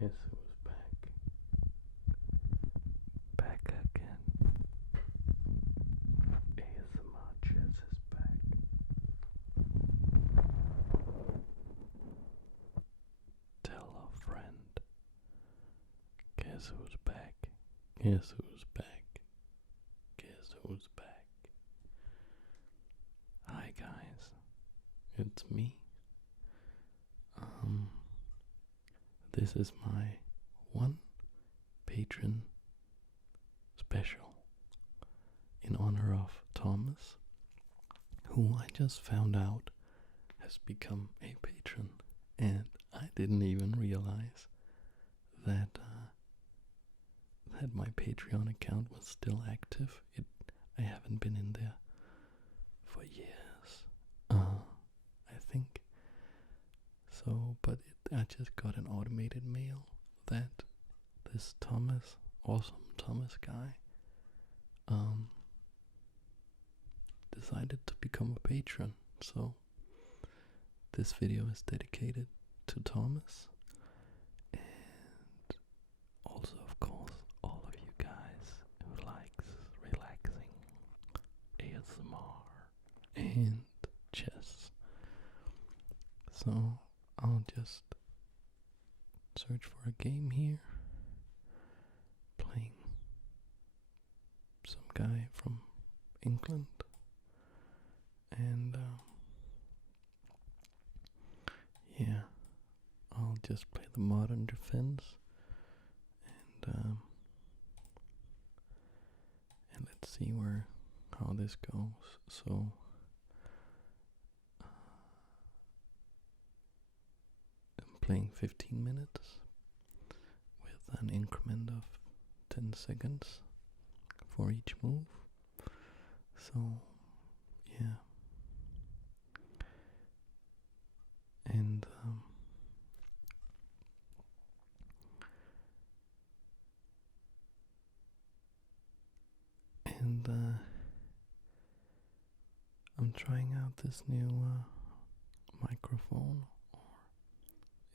Guess who's back? Back again. ASMR Chess is back. Tell a friend. Guess who's back? Guess who's back? Guess who's back? Hi guys, it's me. This is my one patron special in honor of Thomas, who I just found out has become a patron, and I didn't even realize that that my Patreon account was still active. I haven't been in there for years, I think. So, but I just got an automated mail that this awesome Thomas guy, decided to become a patron. So this video is dedicated to Thomas, and also, of course, all of you guys who likes relaxing ASMR and chess. So I'll just search for a game here, playing some guy from England, and yeah, I'll just play the modern defense, and let's see how this goes. So I'm playing 15 minutes with an increment of 10 seconds for each move. So yeah, and I'm trying out this new microphone, or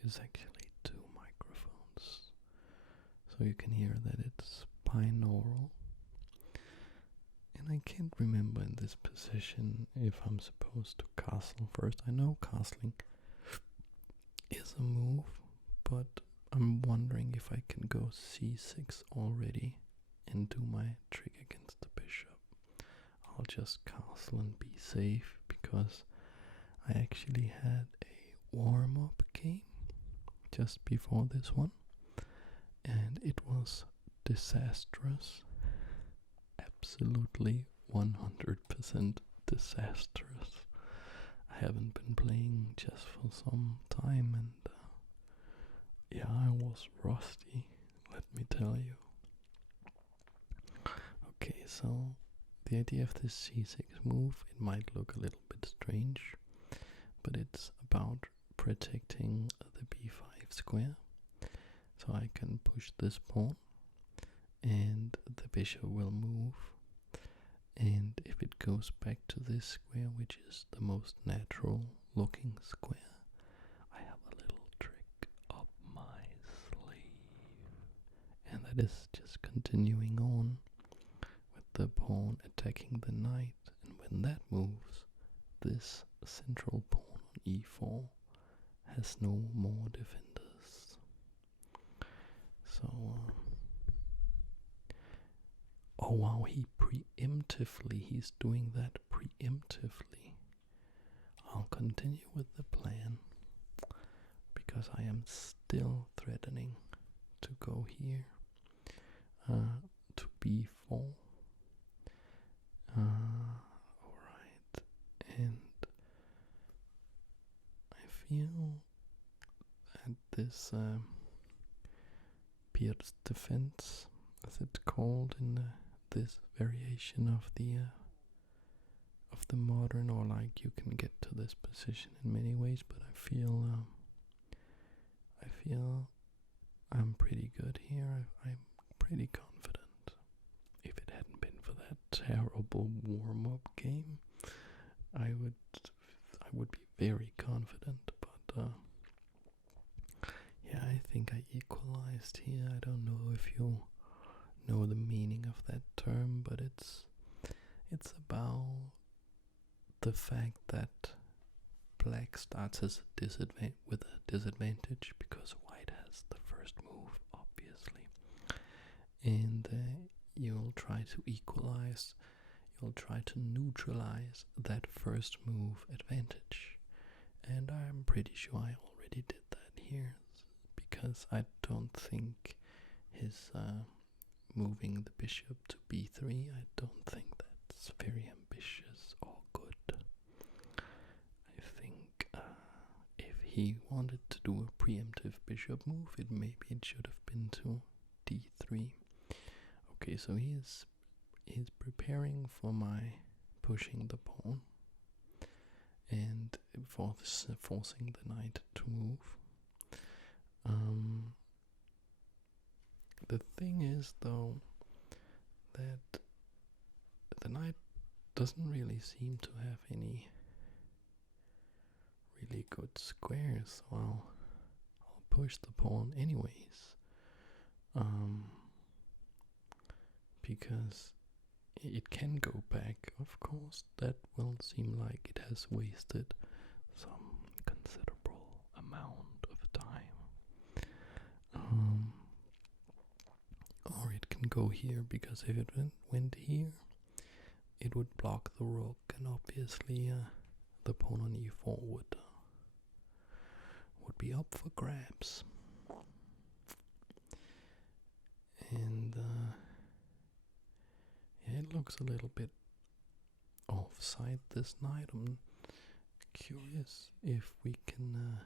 it's actually two microphones, so you can hear that it's binaural. And I can't remember in this position if I'm supposed to castle first. I know castling is a move, but I'm wondering if I can go c6 already and do my trick against the bishop. I'll just castle and be safe, because I actually had a warm-up game just before this one, and it was disastrous. Absolutely 100% disastrous. I haven't been playing chess for some time, and yeah, I was rusty, let me tell you. Okay, so the idea of this c6 move, it might look a little bit strange, but it's about protecting the b5 square, so I can push this pawn and the bishop will move, and if it goes back to this square, which is the most natural looking square, I have a little trick up my sleeve, and that is just continuing on with the pawn attacking the knight, and when that moves, this central pawn on e4 has no more defenders. So oh wow, he's doing that preemptively. I'll continue with the plan, because I am still threatening to go here to b4. Alright, and I feel that this Pierce defense, as it's called in this variation of the modern, or like you can get to this position in many ways, but I feel I'm pretty good here. I'm pretty confident. If it hadn't been for that terrible warm-up game, I would be very confident, but Yeah, I think I equalized here. I don't know if you know the meaning of that term, but it's about the fact that black starts as with a disadvantage because white has the first move, obviously, and you'll try to equalize. You'll try to neutralize that first move advantage, and I'm pretty sure I already did that here because I don't think his moving the bishop to b3, I don't think that's very ambitious or good. I think if he wanted to do a preemptive bishop move, maybe it should have been to d3. Okay, so he's preparing for my pushing the pawn and for this, forcing the knight to move. The thing is, though, that the knight doesn't really seem to have any really good squares, so I'll push the pawn anyways, because it can go back. Of course, that will seem like it has wasted some considerable amount of time. Or it can go here, because if it went here, it would block the rook, and obviously the pawn on e4 would be up for grabs. And yeah, it looks a little bit offside, this knight. I'm curious if we can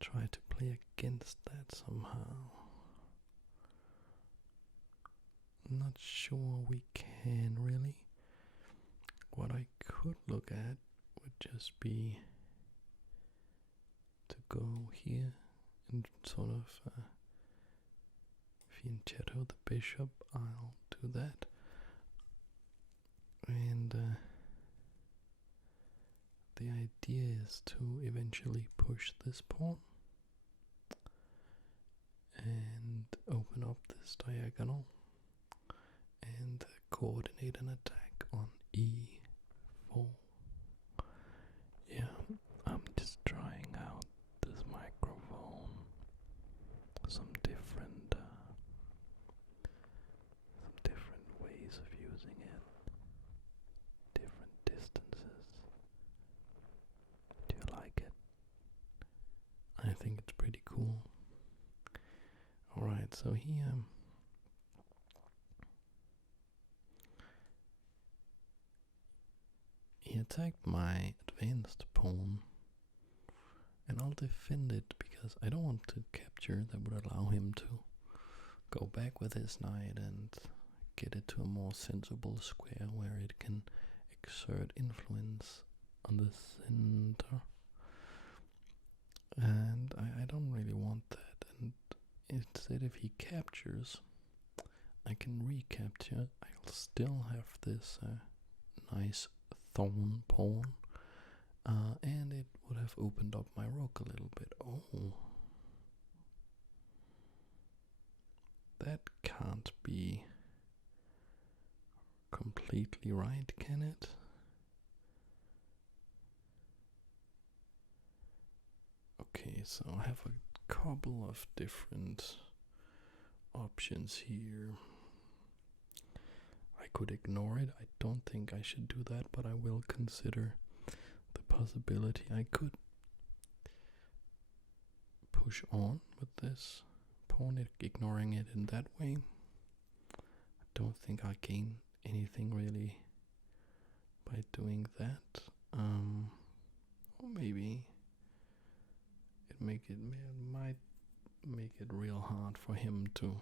try to play against that somehow. Not sure we can really. What I could look at would just be to go here and sort of fianchetto the bishop. I'll do that. And the idea is to eventually push this pawn and open up this diagonal and coordinate an attack on e4. Yeah, I'm just trying out this microphone, some different ways of using it, different distances. Do you like it? I think it's pretty cool. Alright, so here he attacked my advanced pawn, and I'll defend it because I don't want to capture. That would allow him to go back with his knight and get it to a more sensible square where it can exert influence on the center. And I don't really want that. And instead, if he captures, I can recapture. I'll still have this nice thorn pawn, and it would have opened up my rook a little bit. Oh, that can't be completely right, can it? Okay, so I have a couple of different options here. I could ignore it. I don't think I should do that, but I will consider the possibility. I could push on with this pawn, ignoring it in that way. I don't think I gain anything really by doing that. Or maybe it might make it real hard for him to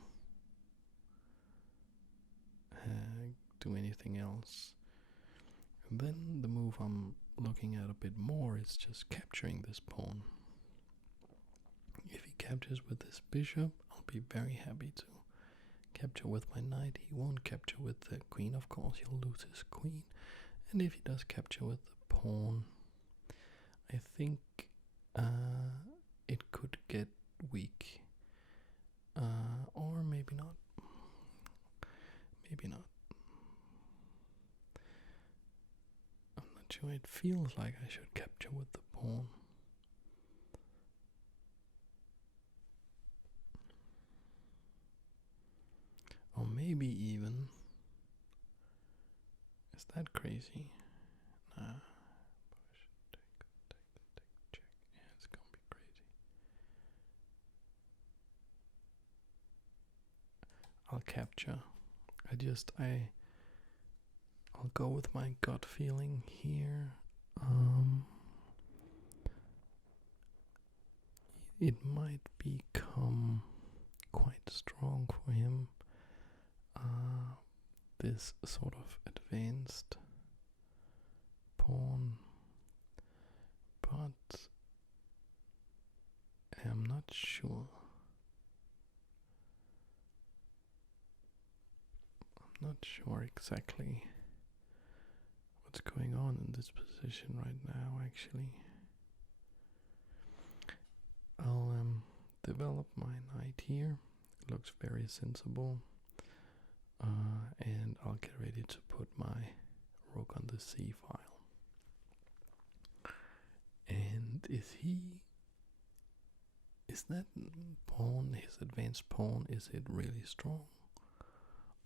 do anything else. And then the move I'm looking at a bit more is just capturing this pawn. If he captures with this bishop, I'll be very happy to capture with my knight. He won't capture with the queen, of course, he'll lose his queen. And if he does capture with the pawn, I think it could get weak. Or maybe not. Maybe not. I'm not sure. It feels like I should capture with the pawn. Or maybe even. Is that crazy? Nah. Push, take, check. Yeah, it's gonna be crazy. I'll capture. I'll go with my gut feeling here. It might become quite strong for him. This sort of advanced pawn, but I'm not sure. I'm not sure exactly what's going on in this position right now, actually. I'll develop my knight here. It looks very sensible. And I'll get ready to put my rook on the c file. And is that pawn, his advanced pawn, is it really strong?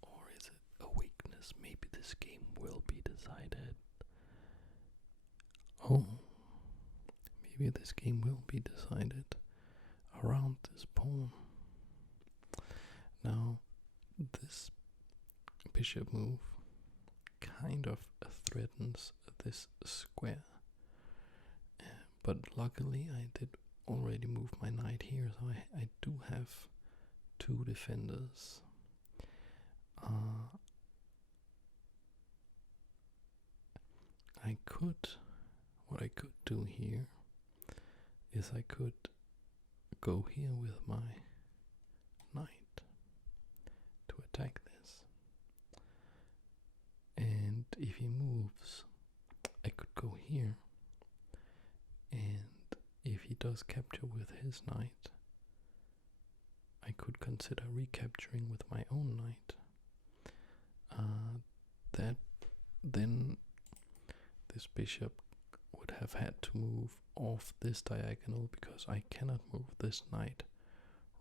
Or is it a weakness? Maybe this game will be decided. Oh, maybe this game will be decided around this pawn. Now, this bishop move kind of threatens this square. But luckily I did already move my knight here, so I do have two defenders. What I could do here is I could go here with my knight to attack this. And if he moves, I could go here. And if he does capture with his knight, I could consider recapturing with my own knight. Then this bishop would have had to move off this diagonal because I cannot move this knight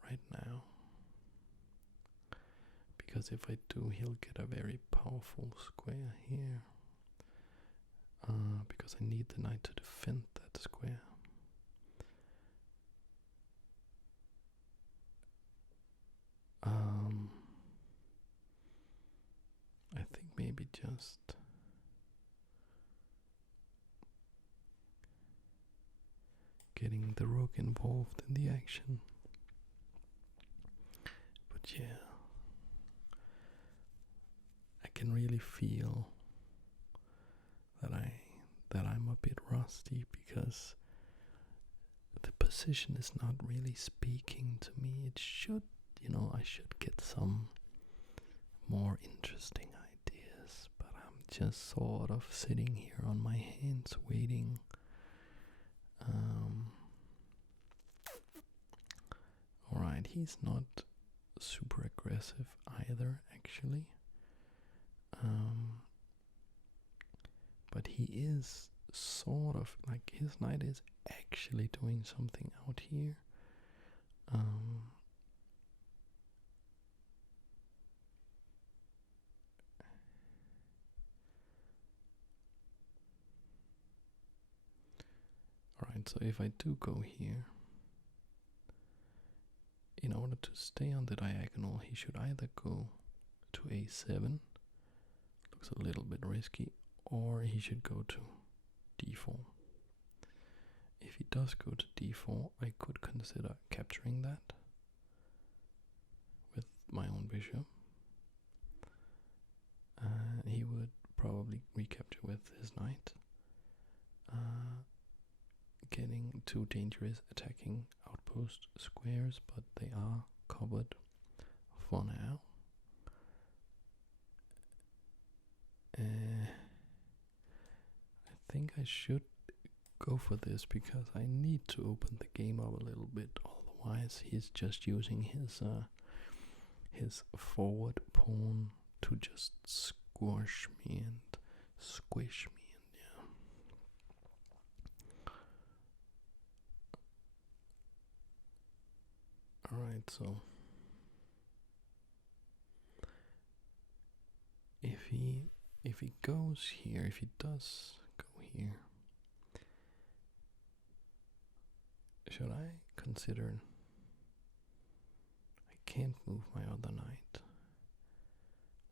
right now. Because if I do, he'll get a very powerful square here. Because I need the knight to defend that square. I think maybe just getting the rook involved in the action. But yeah, I can really feel that I'm a bit rusty because the position is not really speaking to me. It should, I should get some more interesting ideas, but I'm just sort of sitting here on my hands waiting. Alright, he's not super aggressive either, actually. But he is sort of like, his knight is actually doing something out here. Alright, so if I do go here, in order to stay on the diagonal, he should either go to a7, looks a little bit risky, or he should go to d4. If he does go to d4, I could consider capturing that with my own bishop. He would probably recapture with his knight, getting two dangerous attacking outpost squares, but they are covered for now. I think I should go for this because I need to open the game up a little bit. Otherwise, he's just using his forward pawn to just squish me and yeah. Alright, so if he goes here, if he does go here, should I consider? I can't move my other knight,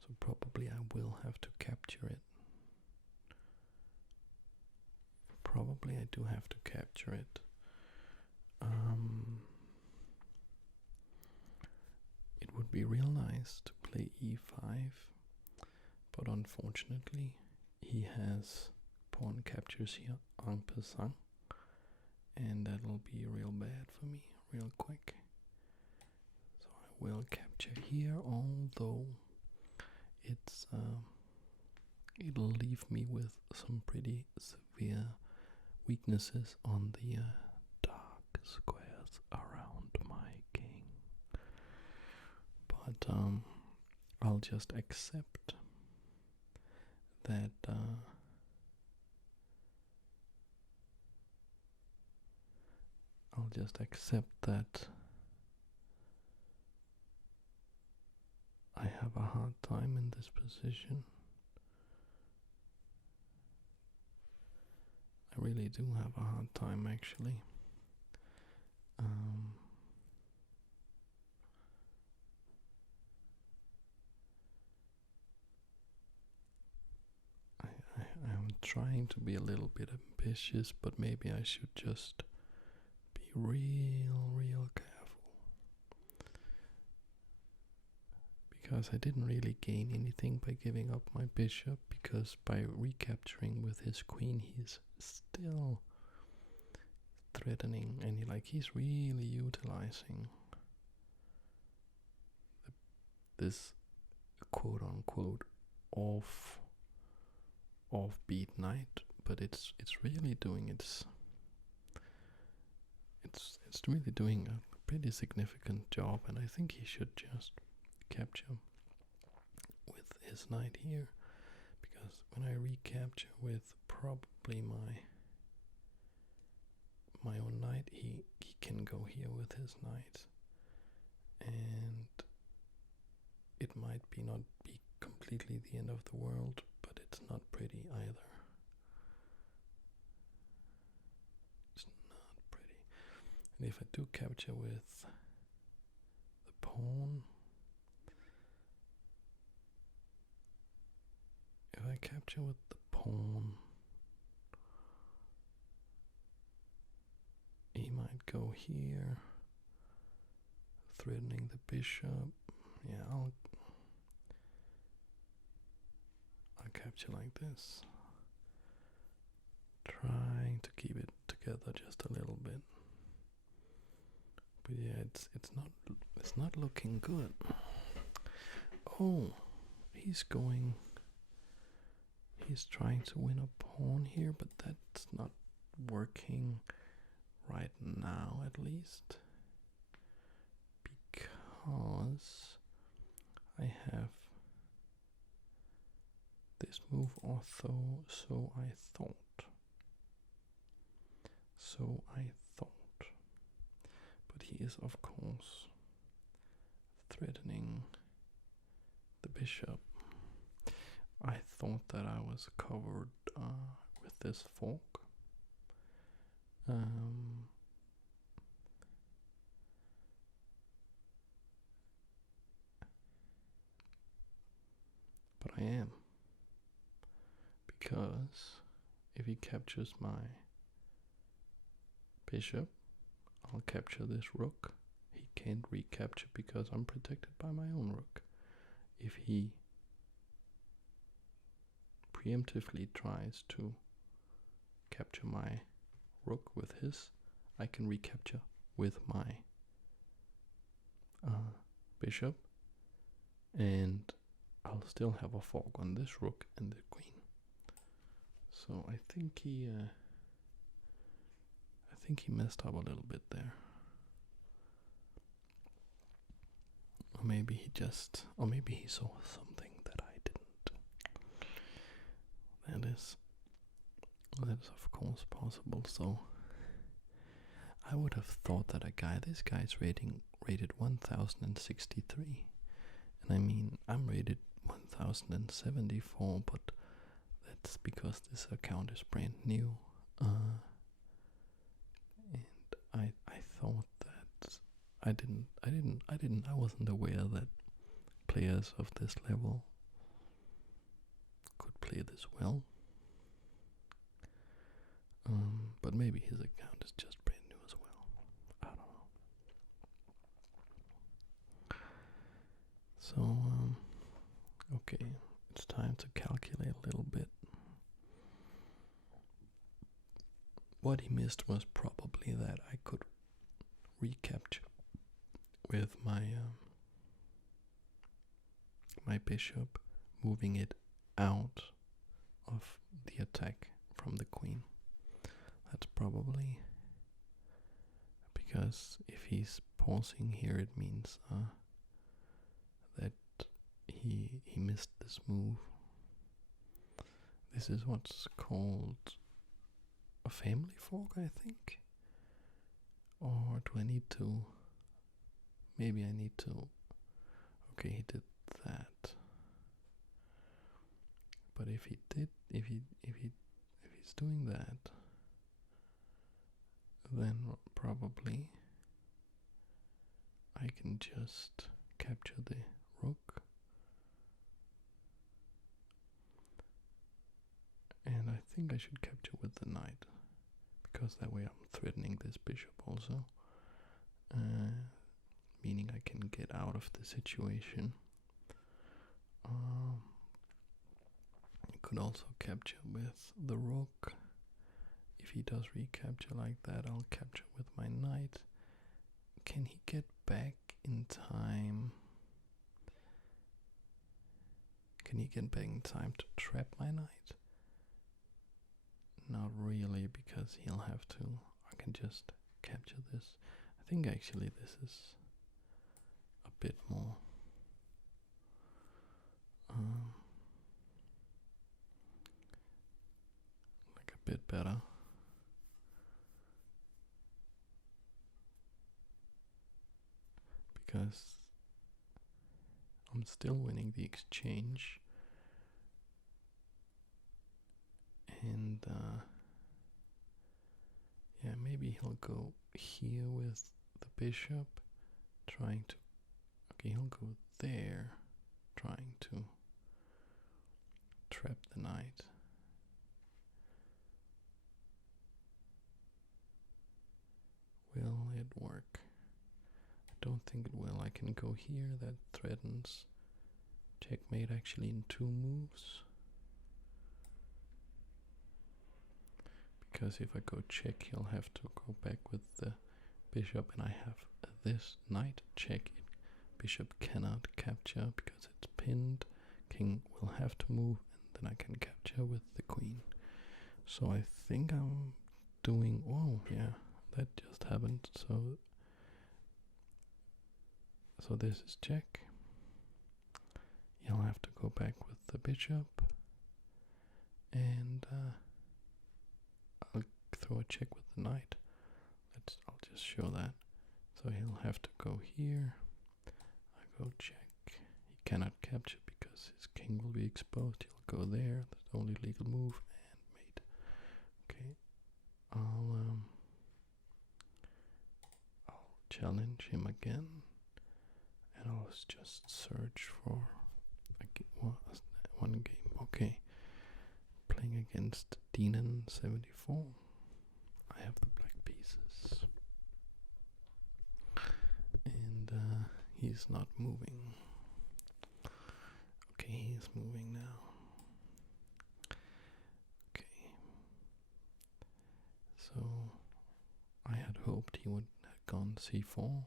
so probably I will have to capture it. Probably I do have to capture it. It would be real nice to play e5, but unfortunately he has pawn captures here en passant, and that'll be real bad for me real quick. So I will capture here, although it's it'll leave me with some pretty severe weaknesses on the dark squares around my king. But I'll just accept that I have a hard time in this position. I really do have a hard time, actually. I'm trying to be a little bit ambitious, but maybe I should just be real careful. Because I didn't really gain anything by giving up my bishop, because by recapturing with his queen he's still threatening, and he's really utilizing this quote unquote offbeat knight, but it's really doing it's really doing a pretty significant job, and I think he should just capture with his knight here, because when I recapture with probably my own knight, he can go here with his knight, and it might not be completely the end of the world, but it's not pretty either. It's not pretty. And if I do capture with the pawn, if I capture with the pawn, he might go here, threatening the bishop. Yeah, I'll capture like this, trying to keep it together just a little bit. But yeah, it's not looking good. Oh, he's trying to win a pawn here, but that's not working right now, at least, because I have this move ortho, so I thought. But he is, of course, threatening the bishop. I thought that I was covered with this fork. But I am. Because if he captures my bishop, I'll capture this rook. He can't recapture because I'm protected by my own rook. If he preemptively tries to capture my rook with his, I can recapture with my bishop, and I'll still have a fork on this rook and the queen. So I think he think he messed up a little bit there. Or maybe he saw something that I didn't. That is of course possible. So I would have thought that this guy's rated 1063. And I mean, I'm rated 1074, but that's because this account is brand new. And I thought that I wasn't aware that players of this level could play this well. But maybe his account is just brand new as well. I don't know. So, okay, it's time to calculate a little bit. What he missed was probably that I could recapture with my my bishop, moving it out of the attack from the queen. That's probably because if he's pausing here, it means that he missed this move. This is what's called a family fork, I think. Or do I need to? Maybe I need to. Okay, he did that. But if he's doing that, then probably I can just capture the rook. And I think I should capture with the knight, because that way I'm threatening this bishop also, meaning I can get out of the situation. You could also capture with the rook. If he does recapture like that, I'll capture with my knight. Can he get back in time? Can he get back in time to trap my knight? Not really, because he'll have to. I can just capture this. I think actually this is a bit more like a bit better. Because I'm still winning the exchange. And yeah, maybe he'll go here with the bishop, trying to. Okay, he'll go there, trying to trap the knight. Will it work? I don't think it will. I can go here, that threatens checkmate actually in 2 moves. Because if I go check, he'll have to go back with the bishop, and I have this knight check. Bishop cannot capture because it's pinned. King will have to move, and then I can capture with the queen. So I think I'm doing. Oh yeah, that just happened. So this is check. He'll have to go back with the bishop, and I'll throw a check with the knight. I'll just show that. So he'll have to go here. I go check. He cannot capture because his king will be exposed. He'll go there. That's the only legal move, and mate. Okay. I'll challenge him again, and I'll just search for one game. Okay. Playing against Dinan74. I have the black pieces. And he's not moving. Okay, he's moving now. Okay. So I had hoped he would have gone c4,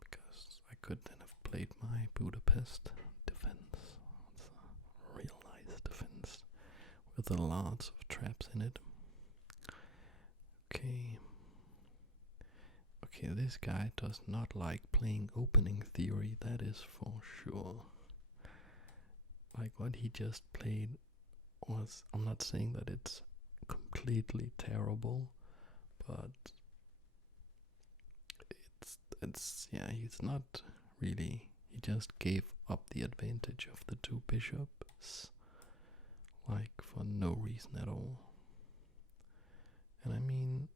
because I could then have played my Budapest defense. It's a real nice defense with lots of traps in it. Okay. Okay, this guy does not like playing opening theory, that is for sure. Like what he just played was, I'm not saying that it's completely terrible, but yeah, he's not really, he just gave up the advantage of the two bishops, like for no reason at all. And I mean,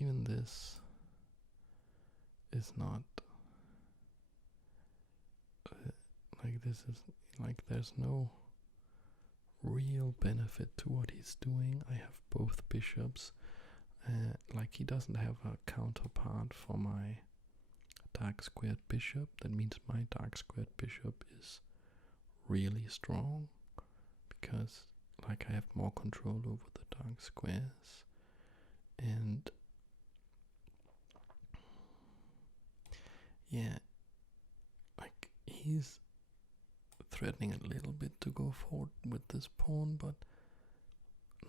even this is not, like this is, like there's no real benefit to what he's doing. I have both bishops, like he doesn't have a counterpart for my dark squared bishop. That means my dark squared bishop is really strong, because like I have more control over the dark squares. And yeah, like he's threatening a little bit to go forward with this pawn, but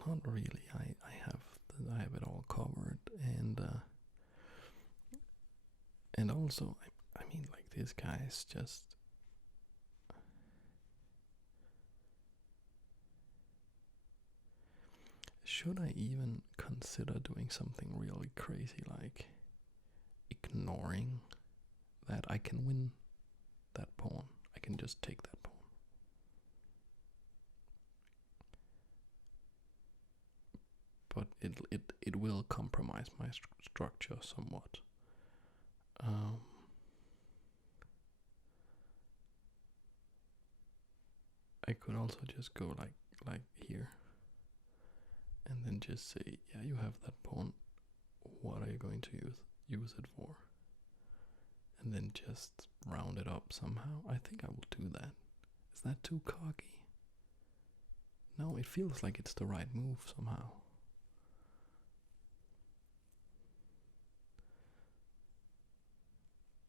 not really. I have it all covered, and also I mean, like this guy is just, should I even consider doing something really crazy like ignoring that I can win that pawn? I can just take that pawn. But it will compromise my structure somewhat. I could also just go like here, and then just say, yeah, you have that pawn. What are you going to use it for? And then just round it up somehow. I think I will do that. Is that too cocky? No, it feels like it's the right move somehow.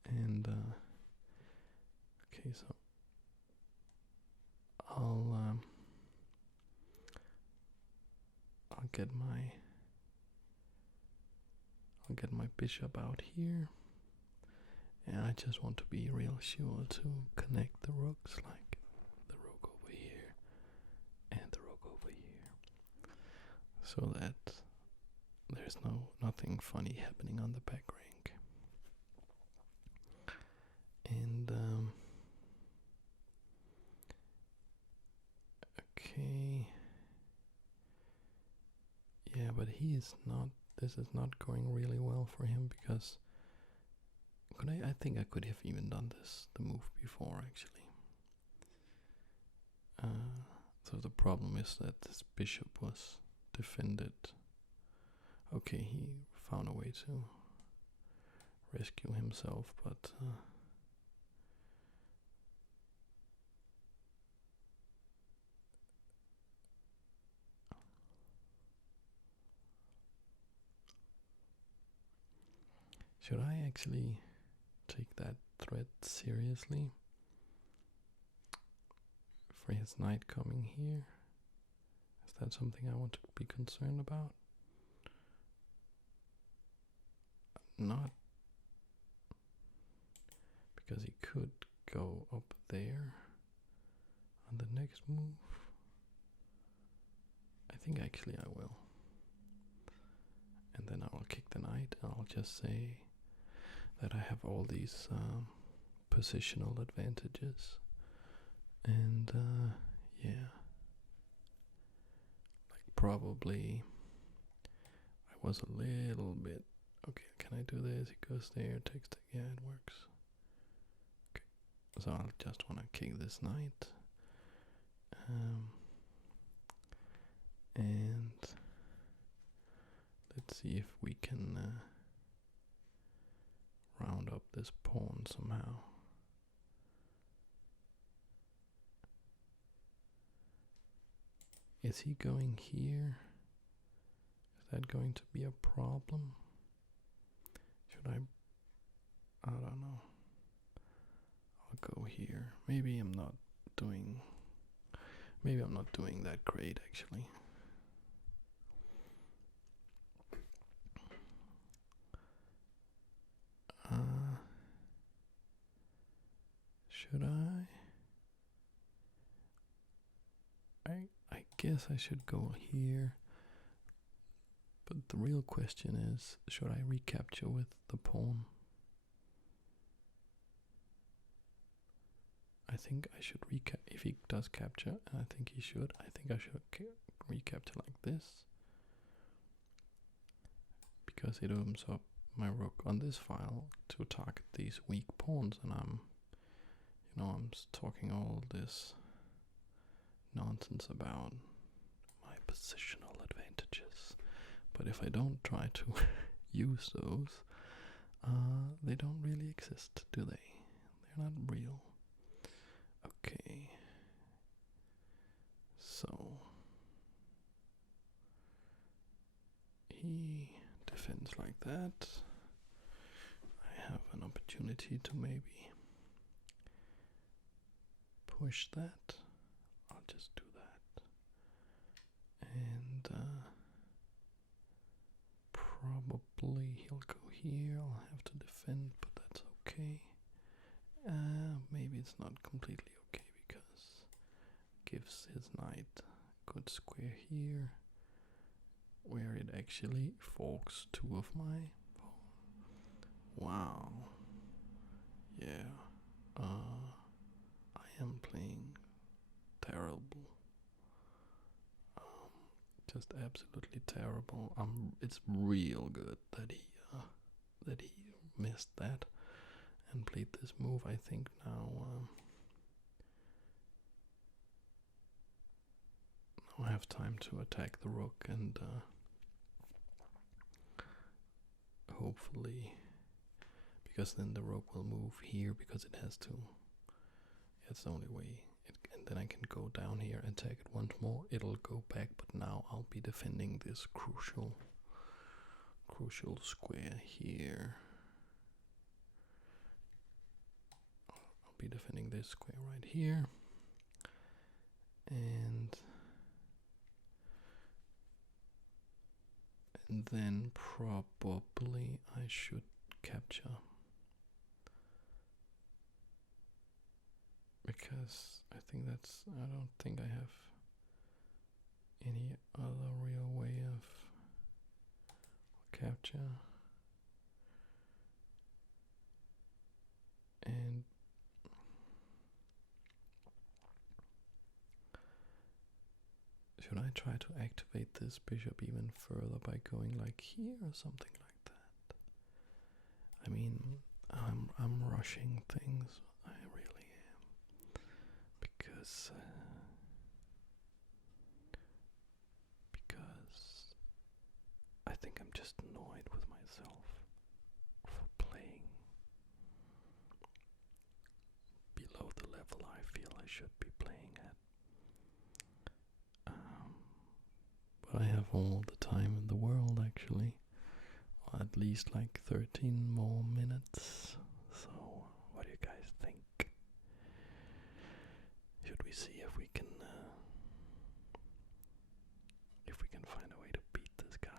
And okay, so I'll get my bishop out here, and I just want to be real sure to connect the rooks, like the rook over here and the rook over here, so that there's nothing funny happening on the back rank. And okay, yeah, but he is not. This is not going really well for him, because I think I could have even done the move before actually. So the problem is that this bishop was defended. Okay, he found a way to rescue himself, but should I actually take that threat seriously? For his knight coming here? Is that something I want to be concerned about? Not, because he could go up there on the next move. I think actually I will. And then I will kick the knight, and I'll just say that I have all these positional advantages. And yeah, like probably I was a little bit, okay, can I do this? It goes there, takes the, yeah, it works. Okay, so I'll just want to kick this knight. And let's see if we can round up this pawn somehow. Is he going here? Is that going to be a problem? Should I don't know. I'll go here. Maybe I'm not doing that great actually. Should I? I guess I should go here. But the real question is, should I recapture with the pawn? I think I should if he does capture, and I think he should, I think I should recapture like this. Because it opens up my rook on this file to target these weak pawns, and I'm talking all this nonsense about my positional advantages. But if I don't try to use those, they don't really exist, do they? They're not real. Okay. So he defends like that. I have an opportunity to maybe push that. I'll just do that. And probably he'll go here. I'll have to defend, but that's okay. Maybe it's not completely okay because it gives his knight a good square here, where it actually forks two of my. Wow. Yeah. I am playing terrible. Just absolutely terrible. It's real good that he missed that and played this move. I think now I have time to attack the rook and hopefully, because then the rook will move here because it has to. It's the only way. And then I can go down here and attack it once more. It'll go back, but now I'll be defending this crucial square here. I'll be defending this square right here. And then probably I should capture. Because I don't think I have any other real way of capture. And should I try to activate this bishop even further by going like here or something like that? I mean, I'm rushing things. I really am. Because I think I'm just annoyed with myself for playing below the level I feel I should be playing at. But I have all the time in the world actually, or at least like 13 more minutes. So what do you guys think? Should we see if we can find a way to beat this guy?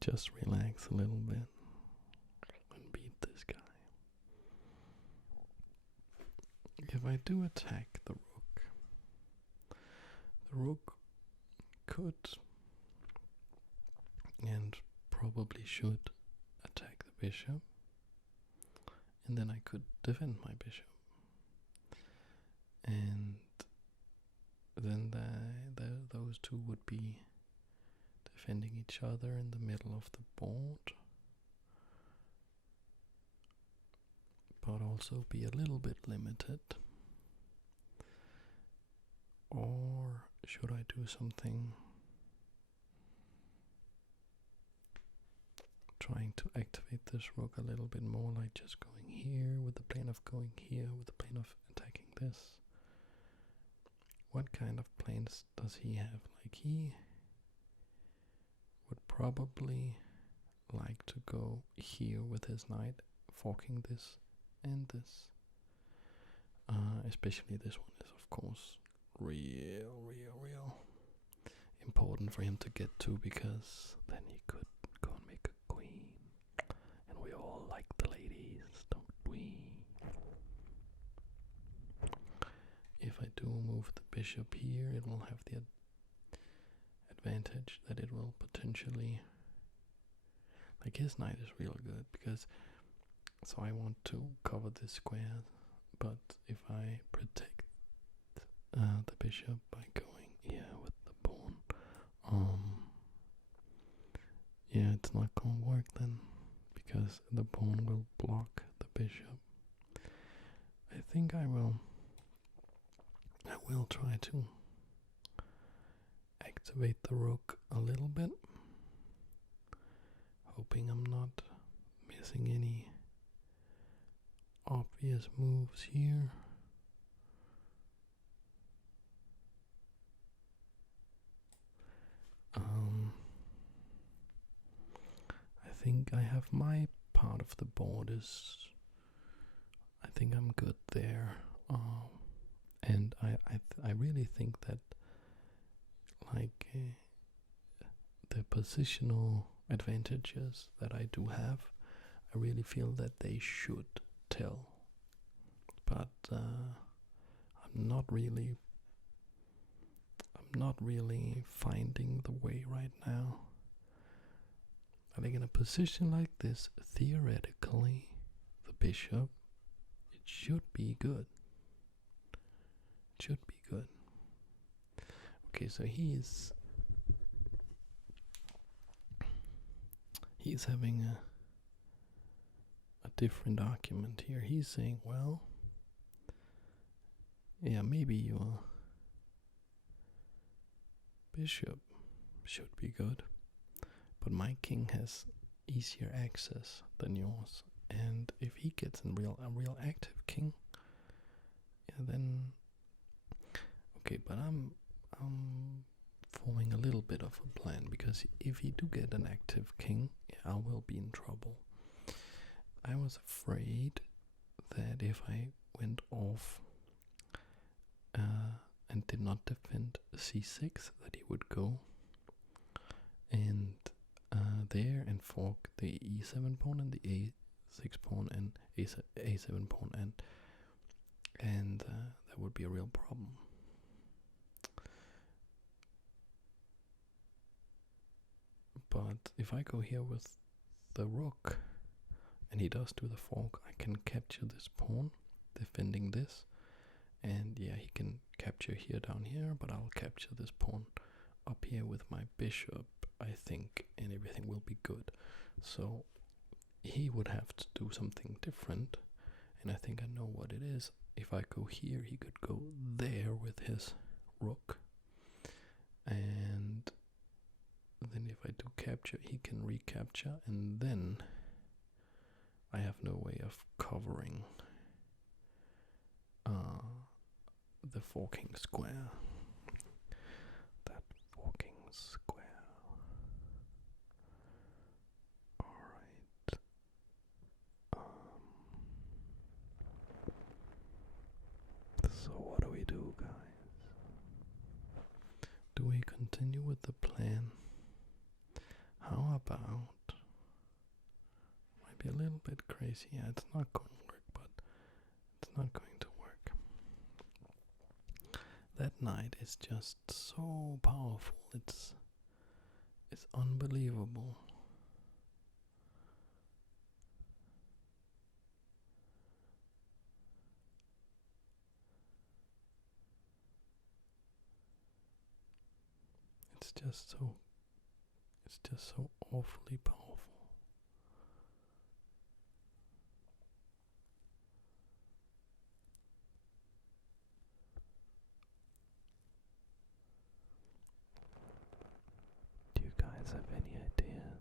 Just relax a little bit and beat this guy. If I do attack the rook could and probably should attack the bishop, and then I could defend my bishop, and then those two would be defending each other in the middle of the board, but also be a little bit limited. Or should I do something trying to activate this rook a little bit more, like just going here with the plan of going here with the plan of attacking this? What kind of plans does he have? Like, he would probably like to go here with his knight, forking this and this. Especially this one is of course real important for him to get to, because then he could go and make a queen, and we all like the ladies, don't we? bishop here, it will have the advantage that it will potentially, like his knight is real good because, so I want to cover this square, but if I protect the bishop by going here with the pawn, yeah, it's not gonna work then because the pawn will block the bishop. I think I will try to activate the rook a little bit, hoping I'm not missing any obvious moves here. I think I have my part of the board is, I think I'm good there, and I really think that like the positional advantages that I do have, I really feel that they should tell, but I'm not really finding the way right now. I think in a position like this, theoretically, the bishop, it should be good. It should be good. Okay, so he's having a different argument here. He's saying, well, yeah, maybe your bishop should be good, but my king has easier access than yours, and if he gets a real active king, yeah, then okay. But I'm forming a little bit of a plan, because if he do get an active king, yeah, I will be in trouble. I was afraid that if I went off and did not defend c6, that he would go and there and fork the e7 pawn and the a6 pawn and a7 pawn, and that would be a real problem. But if I go here with the rook and he does do the fork, I can capture this pawn, defending this, and yeah, he can capture here down here, but I'll capture this pawn up here with my bishop, I think, and everything will be good. So he would have to do something different, and I think I know what it is. If I go here, he could go there with his rook, and then if I do capture, he can recapture, and then I have no way of covering the forking square. That forking square. Alright. So what do we do, guys? Do we continue with the plan? How about, might be a little bit crazy, yeah, it's not going to work, but it's not going to work. That knight is just so powerful, it's unbelievable. It's just so awfully powerful. Do you guys have any ideas?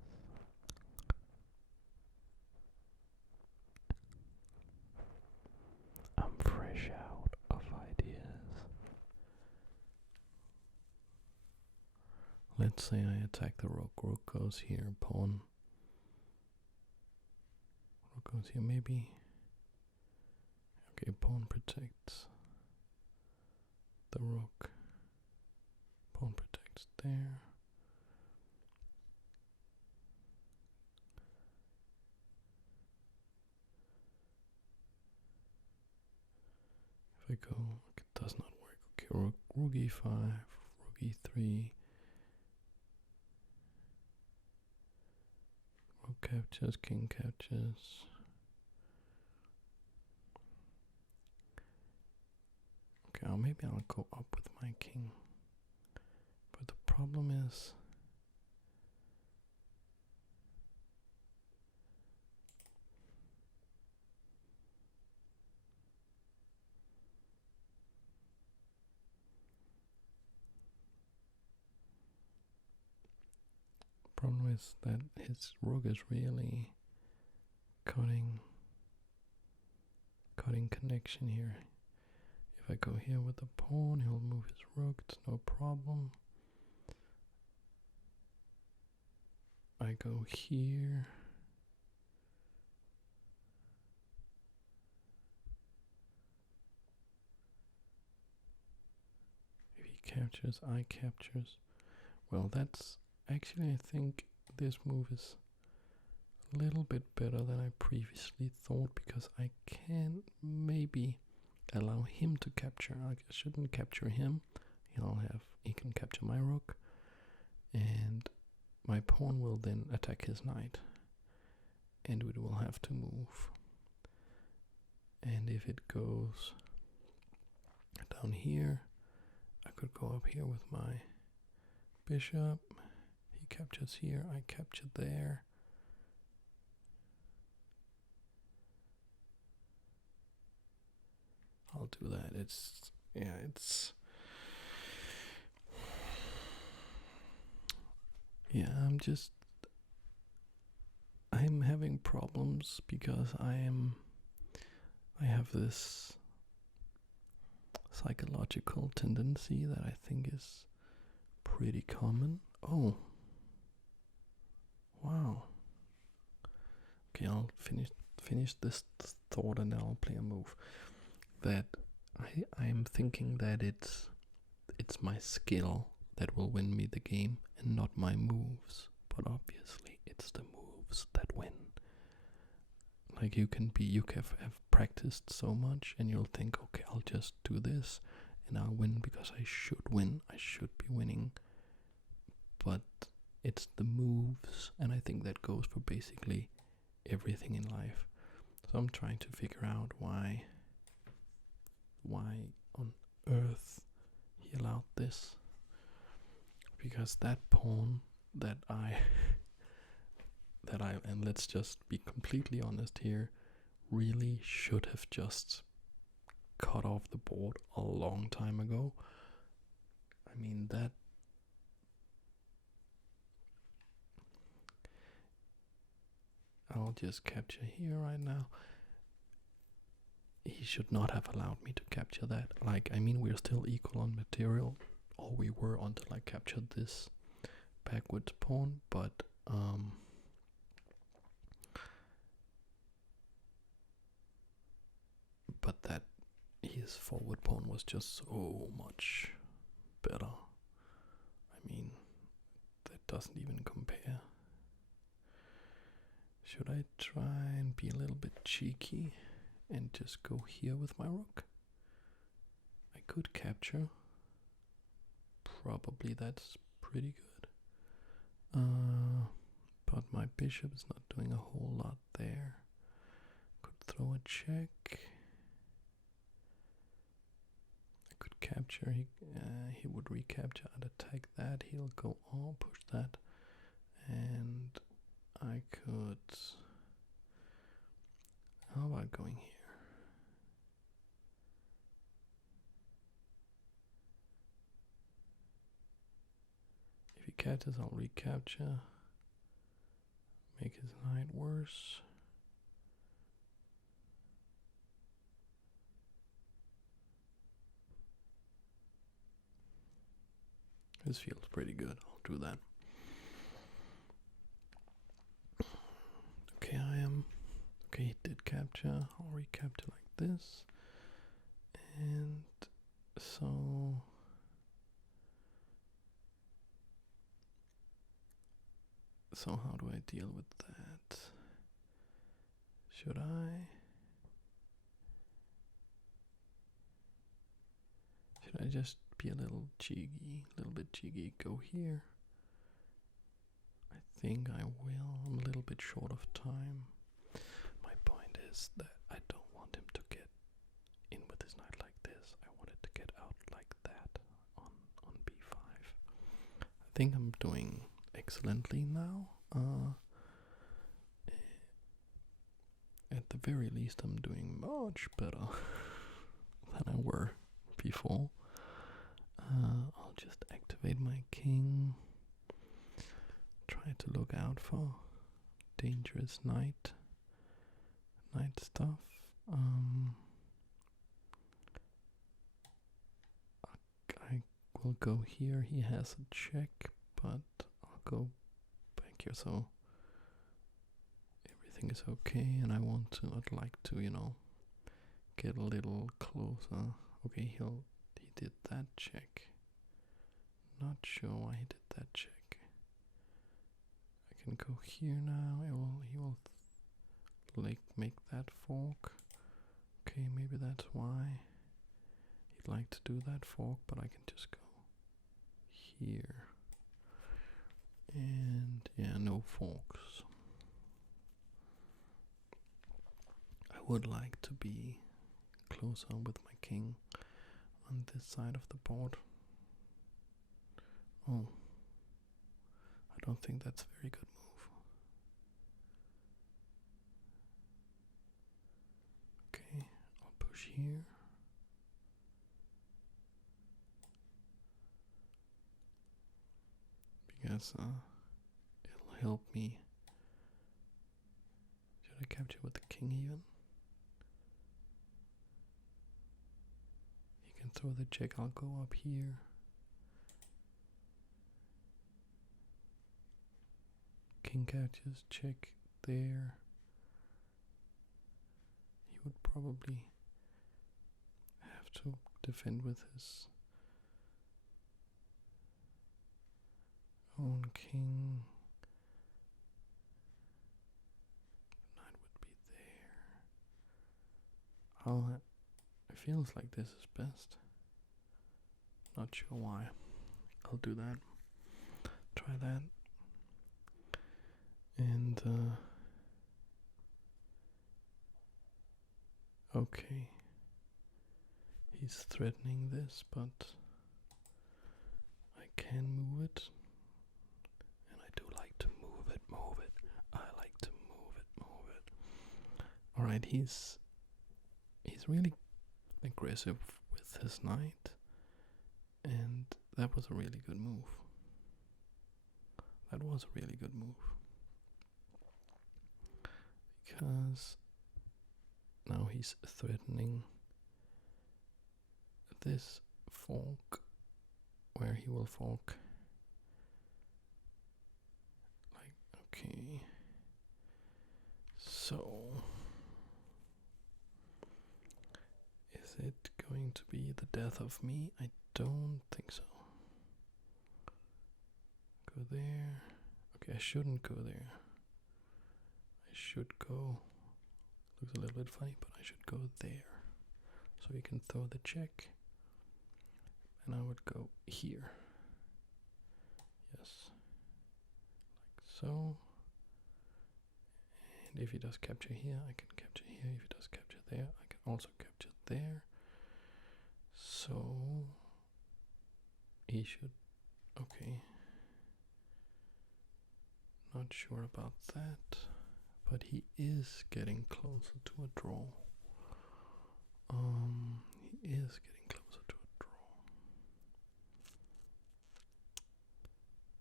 I'm fresh out of ideas. Let's say I attack the rook. Rook goes here, pawn. Rook goes here, maybe. Okay, pawn protects the rook. Pawn protects there. If I go, it does not work. Okay, rook e5, rook e3, rook captures, king captures. Okay, or maybe I'll go up with my king. But the problem is that his rook is really cutting connection here. If I go here with the pawn, he'll move his rook, it's no problem. I go here. If he captures, I captures. Well, that's actually, I think this move is a little bit better than I previously thought, because I can maybe allow him to capture. I shouldn't capture him. He can capture my rook, and my pawn will then attack his knight, and we will have to move. And if it goes down here, I could go up here with my bishop. He captures here, I capture there. I'll do that. I'm having problems because I have this psychological tendency that I think is pretty common. Oh, wow. Okay, I'll finish this thought and then I'll play a move. That I am thinking that it's my skill that will win me the game and not my moves. But obviously it's the moves that win. Like you have practiced so much and you'll think, okay, I'll just do this and I'll win because I should win. I should be winning. But it's the moves, and I think that goes for basically everything in life. So I'm trying to figure out why on earth he allowed this. Because that pawn that I and let's just be completely honest here, really should have just cut off the board a long time ago. I mean, that I'll just capture here right now. He should not have allowed me to capture that. Like, I mean, we're still equal on material, or we were until I captured this backwards pawn, but that his forward pawn was just so much better. I mean, that doesn't even compare. Should I try and be a little bit cheeky and just go here with my rook? I could capture. Probably that's pretty good. But my bishop is not doing a whole lot there. Could throw a check. I could capture. He would recapture and attack that. He'll go on, push that, and I could. How about going here? If he captures, I'll recapture. Make his knight worse. This feels pretty good. I'll do that. Okay, okay, he did capture. I'll recapture like this. And so how do I deal with that? Should I just be a little bit cheeky. Go here. I think I will. I'm a little bit short of time. My point is that I don't want him to get in with his knight like this. I want it to get out like that on b5. I think I'm doing excellently now. At the very least, I'm doing much better than I were before. I'll just activate my king. Try to look out for dangerous knight stuff. I will go here. He has a check, but I'll go back here so everything is okay. And I'd like to, get a little closer. Okay, he did that check. Not sure why he did that check. I can go here now. He will like make that fork. Okay, maybe that's why he'd like to do that fork, but I can just go here. And yeah, no forks. I would like to be closer with my king on this side of the board. Oh, I don't think that's a very good move. Okay, I'll push here. Because it'll help me. Should I capture with the king even? He can throw the check. I'll go up here. King catches, check there. He would probably have to defend with his own king. Knight would be there. It feels like this is best. Not sure why. I'll do that. Try that. And okay, he's threatening this, but I can move it, and I do like to move it. I like to move it. All right, he's really aggressive with his knight, and that was a really good move. Because now he's threatening this fork, where he will fork. Like, okay. So, is it going to be the death of me? I don't think so. Go there. Okay, I shouldn't go there. I should go. Looks a little bit funny, but I should go there. So you can throw the check. And I would go here. Yes. Like so. And if he does capture here, I can capture here. If he does capture there, I can also capture there. So he should. Okay. Not sure about that, but he is getting closer to a draw. He is getting closer to a draw.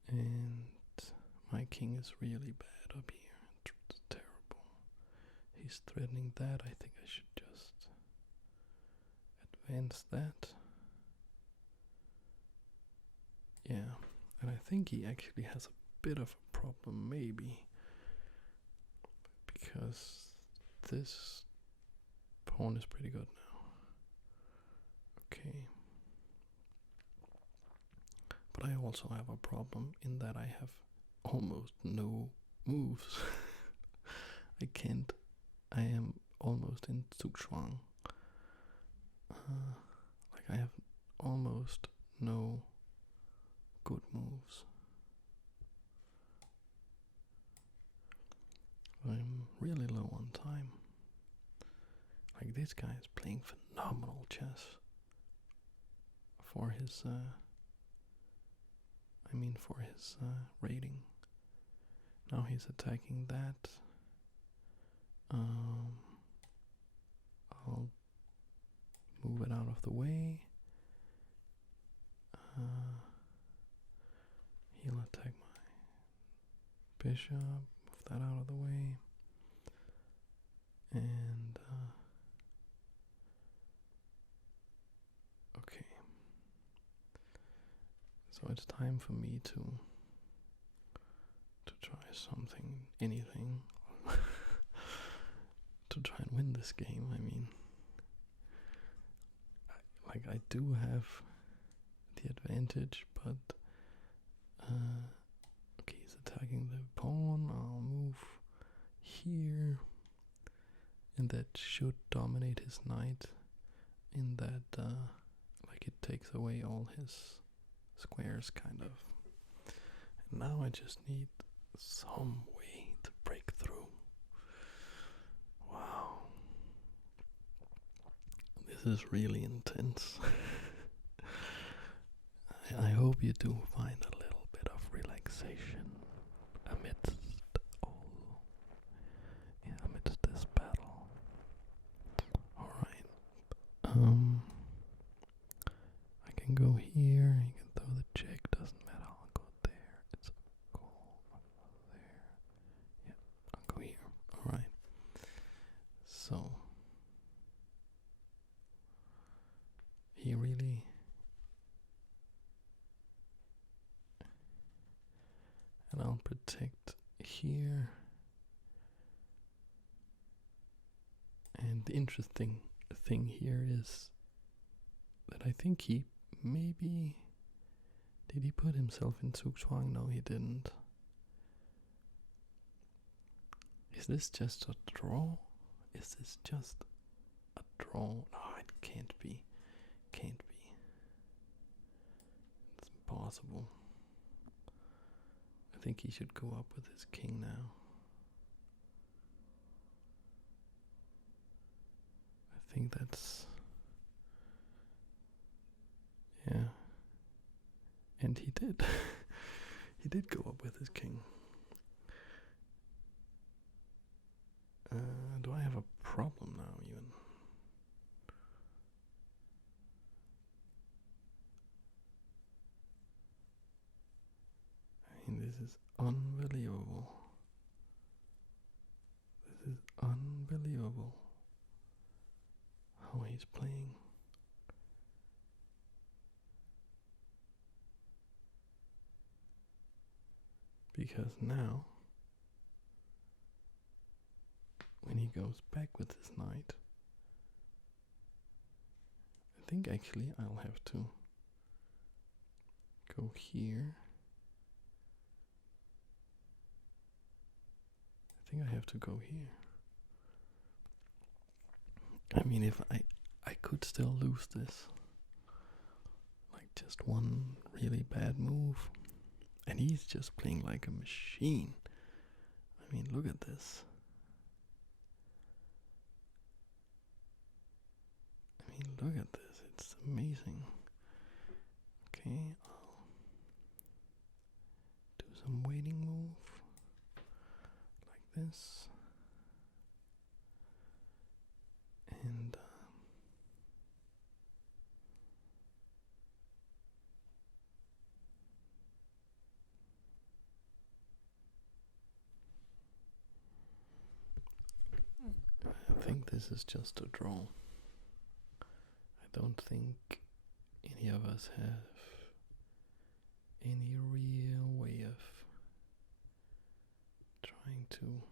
And my king is really bad up here. It's terrible. He's threatening that. I think I should just advance that. Yeah, and I think he actually has a bit of a problem, maybe, because this pawn is pretty good now. Okay. But I also have a problem in that I have almost no moves. I am almost in Zugzwang. Like I have almost no good moves. I'm really low on time. Like, this guy is playing phenomenal chess for his rating. Now he's attacking that. I'll move it out of the way. He'll attack my bishop. Move that out of the way. And okay. So it's time for me to try something, anything, to try and win this game. I mean, I do have the advantage, but okay, he's attacking the pawn. I'll move here, and that should dominate his knight. In that, like, it takes away all his squares, kind of. And now I just need some way to break through. Wow. This is really intense. I hope you do find a little bit of relaxation amidst this battle. Alright. I can go here, you can throw the check, doesn't matter, I'll go there. It's a call. I'll go there. Yeah, I'll go here. Alright. So he really and I'll protect here. And the interesting thing here is that I think he maybe... Did he put himself in Zugzwang? No, he didn't. Is this just a draw? Is this just a draw? No, it can't be. Can't be. It's impossible. I think he should go up with his king now. I think that's... Yeah. And he did. He did go up with his king. Do I have a problem now, even? I mean, this is unbelievable. This is unbelievable how he's playing. Because now, when he goes back with his knight, I think actually I'll have to go here. I think I have to go here. I mean, if I could still lose this. Like, just one really bad move. And he's just playing like a machine. I mean, look at this. I mean, look at this. It's amazing. Okay, I'll do some waiting move. Like this. And I think this is just a draw. I don't think any of us have any real way of trying to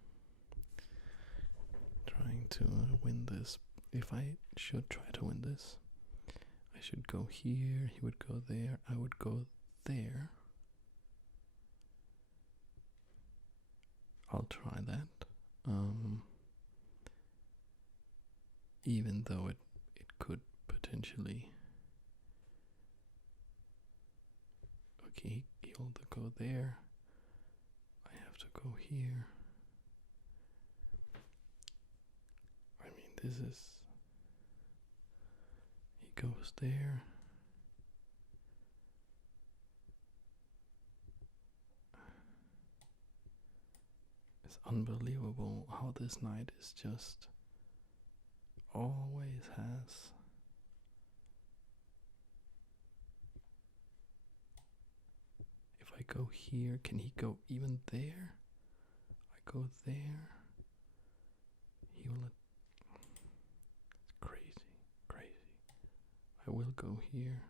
win this. If I should try to win this, I should go here, he would go there, I would go there. I'll try that. Even though it could potentially Okay, he'll go there. I have to go here. I mean, this is... He goes there. It's unbelievable how this knight is just always has... If I go here, can he go even there? I go there. He will... It's crazy, crazy. I will go here.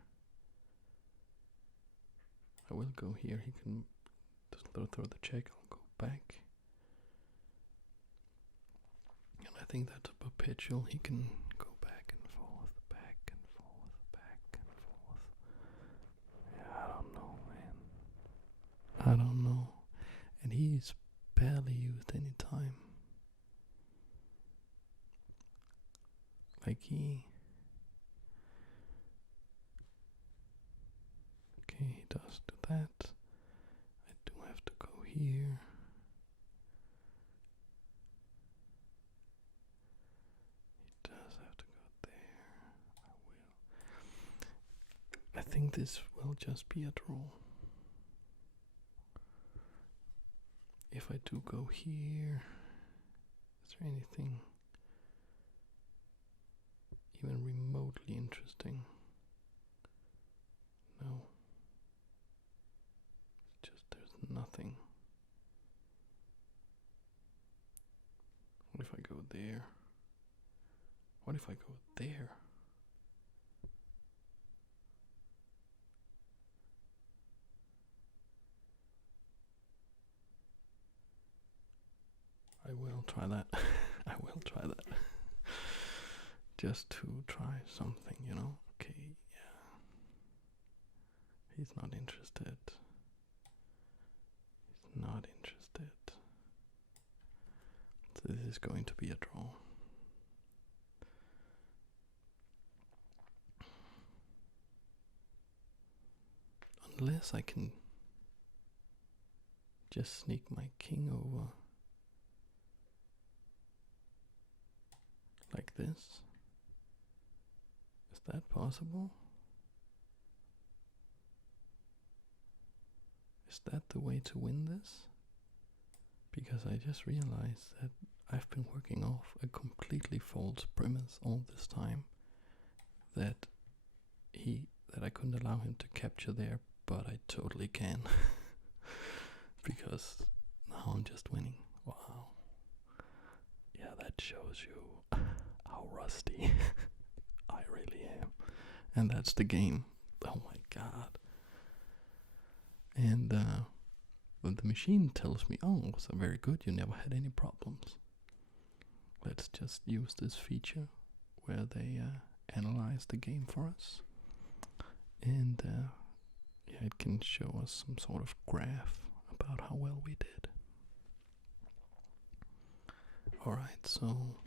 I will go here. He can just throw the check. I'll go back. And I think that's a perpetual. He can go back and forth, back and forth, back and forth. Yeah, I don't know, man. I don't know. And he's barely used any time. Like he... Okay, he does do that. I do have to go here. He does have to go there. I will. I think this will just be a draw. If I do go here, is there anything even remotely interesting? No. It's just there's nothing. What if I go there? What if I go there? I will try that. I will try that. Just to try something, you know? Okay, yeah. He's not interested. He's not interested. So this is going to be a draw. Unless I can just sneak my king over. Like this. Is that possible? Is that the way to win this? Because I just realized that I've been working off a completely false premise all this time. That I couldn't allow him to capture there, but I totally can. Because now I'm just winning. Wow. Yeah, that shows you how rusty I really am. And that's the game. Oh my god. And when the machine tells me, oh, so very good, you never had any problems. Let's just use this feature where they analyze the game for us. And yeah, it can show us some sort of graph about how well we did. Alright, so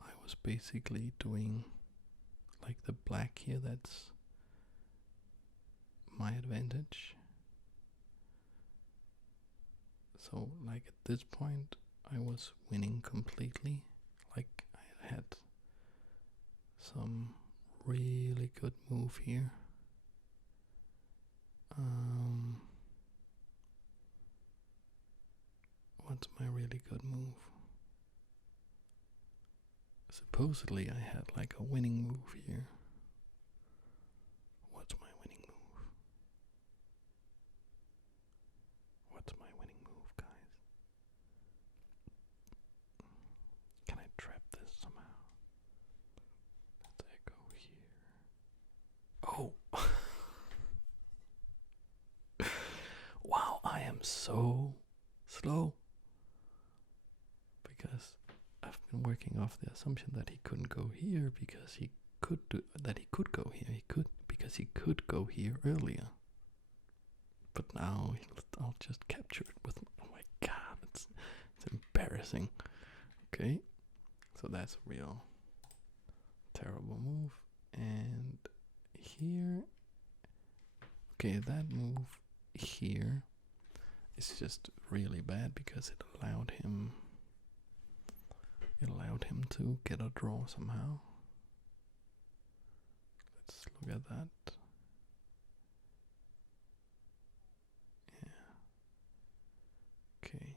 I was basically doing like the black here, that's my advantage. So like at this point I was winning completely. Like I had some really good move here. What's my really good move? Supposedly I had like a winning move here. What's my winning move? What's my winning move, guys? Can I trap this somehow? Let's say I go here. Oh! Wow, I am so slow. Because I've been working off the assumption that he couldn't go here because he could do that. He could go here. He could because he could go here earlier. But now I'll just capture it with. Oh my god, it's embarrassing. Okay, so that's a real terrible move. And here, okay, that move here is just really bad because it allowed him to get a draw somehow. Let's look at that. Yeah. Okay.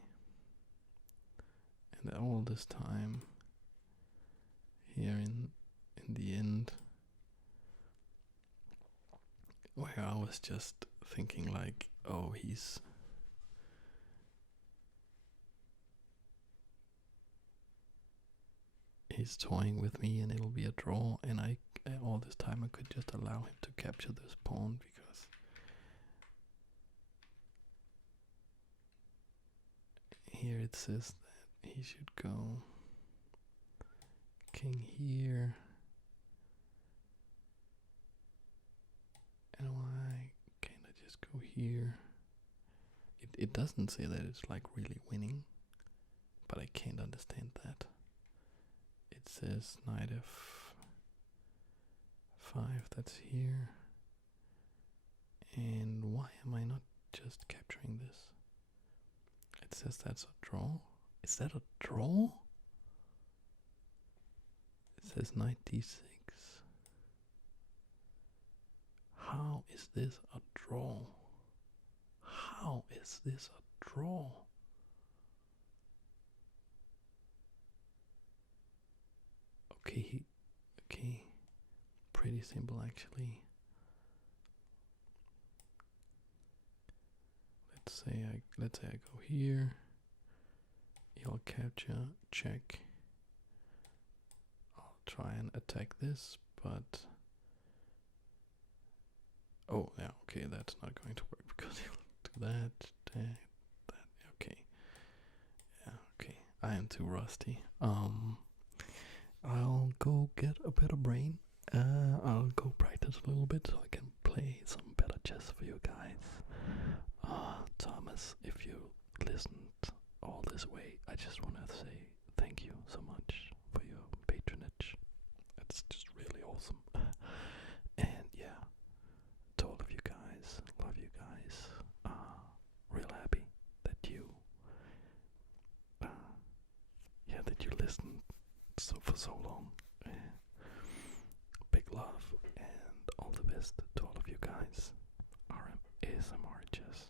And all this time here in the end, where I was just thinking like, oh, he's toying with me and it'll be a draw, and all this time I could just allow him to capture this pawn, because here it says that he should go king here, and why can't I just go here? It doesn't say that it's like really winning, but I can't understand that. It says knight f5, that's here. And why am I not just capturing this? It says that's a draw. Is that a draw? It says knight d6. How is this a draw? How is this a draw? Okay, pretty simple actually. Let's say I go here. He'll capture, check. I'll try and attack this, but oh yeah, okay, that's not going to work because he'll do that. Okay, yeah, okay. I am too rusty. I'll go get a better brain. I'll go practice a little bit so I can play some better chess for you guys. Thomas, if you listened all this way, I just want to say thank you so much for your patronage. It's just really awesome. And yeah, to all of you guys, love you guys. Real happy that you listened for so long. Big love and all the best to all of you guys. RM ASMR Chess.